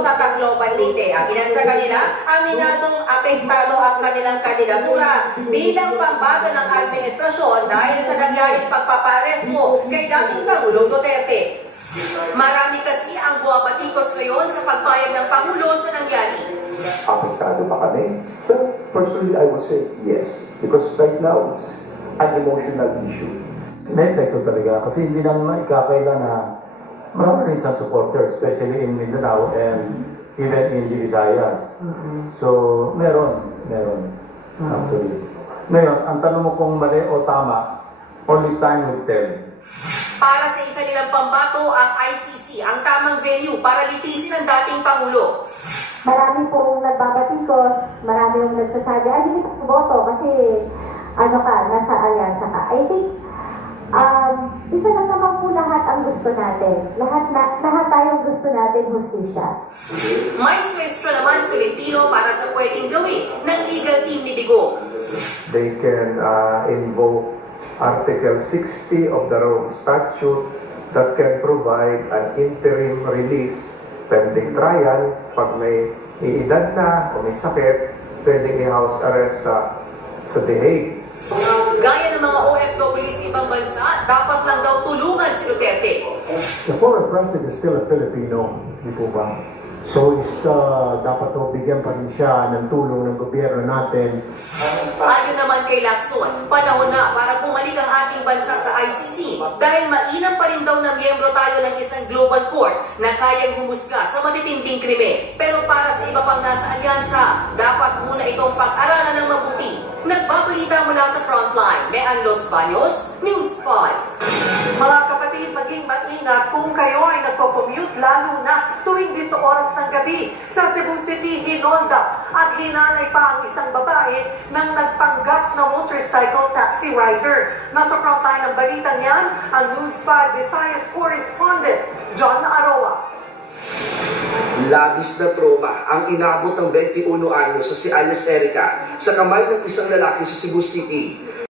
Sa Tacloban, Leyte, ang ilan sa kanila, aminadong apektado ang kanilang kandidatura bilang pambato ng administrasyon dahil sa nangyaring pagpapaaresto kay dating Pangulong Duterte. Marami kasi ang buwabatikos ngayon sa pagpayag ng Pangulo sa nangyari. Apektado ba kami? Well, personally, I would say yes. Because right now, it's an emotional issue. May epekto talaga kasi hindi lang maikakaila na marami rin sa supporter, especially in Mindanao and even in the Visayas. So, meron. Actually. Ngayon, ang tanong mo kung mali o tama, only time will tell. Para sa isa nilang pambato, ang ICC, ang tamang venue para litisin ang dating Pangulo. Marami pong nagbabatikos, marami yung nagsasabi, hindi ko boto kasi nasa alyansa ka. I think, isa lang naman po lahat ang gusto natin. Lahat tayong gusto natin hustisya. May swestro naman sa Pilipino para sa pwedeng gawin ng legal team ni Digong. They can invoke Article 60 of the Rome Statute that can provide an interim release pending trial. Pag may iedad na o may sakit, pwedeng i-house arrest sa The Hague. Gaya ng mga OFW sa ibang bansa, dapat lang daw tulungan si Duterte. The former president is still a Filipino, di po ba? So, dapat bigyan pa rin siya ng tulong ng gobyerno natin. Ayon naman kay Lacson, panahon na para bumalik ang ating bansa sa ICC dahil mainam pa rin daw na miyembro tayo ng isang global court na kayang humusga sa matitinding krimen. Pero para sa iba pang nasa alyansa, dapat muna itong pag-aralan ng mabuti. Nagbabalita mula sa Frontline, Mean Los Baños, News 5. Mga kapatid, maging maingat kung kayo ay nagpo-commute lalo na tuwing 10 oras ng gabi. Sa Cebu City, hinolda at hinanay pa ang isang babae nang nagpanggap na motorcycle taxi rider. Nasa frontline ng balitang yan, ang News 5 Visayas correspondent, John Aroa. Labis na trauma ang inabot ng 21 anyos sa si Alice Erica sa kamay ng isang lalaki sa Cebu City.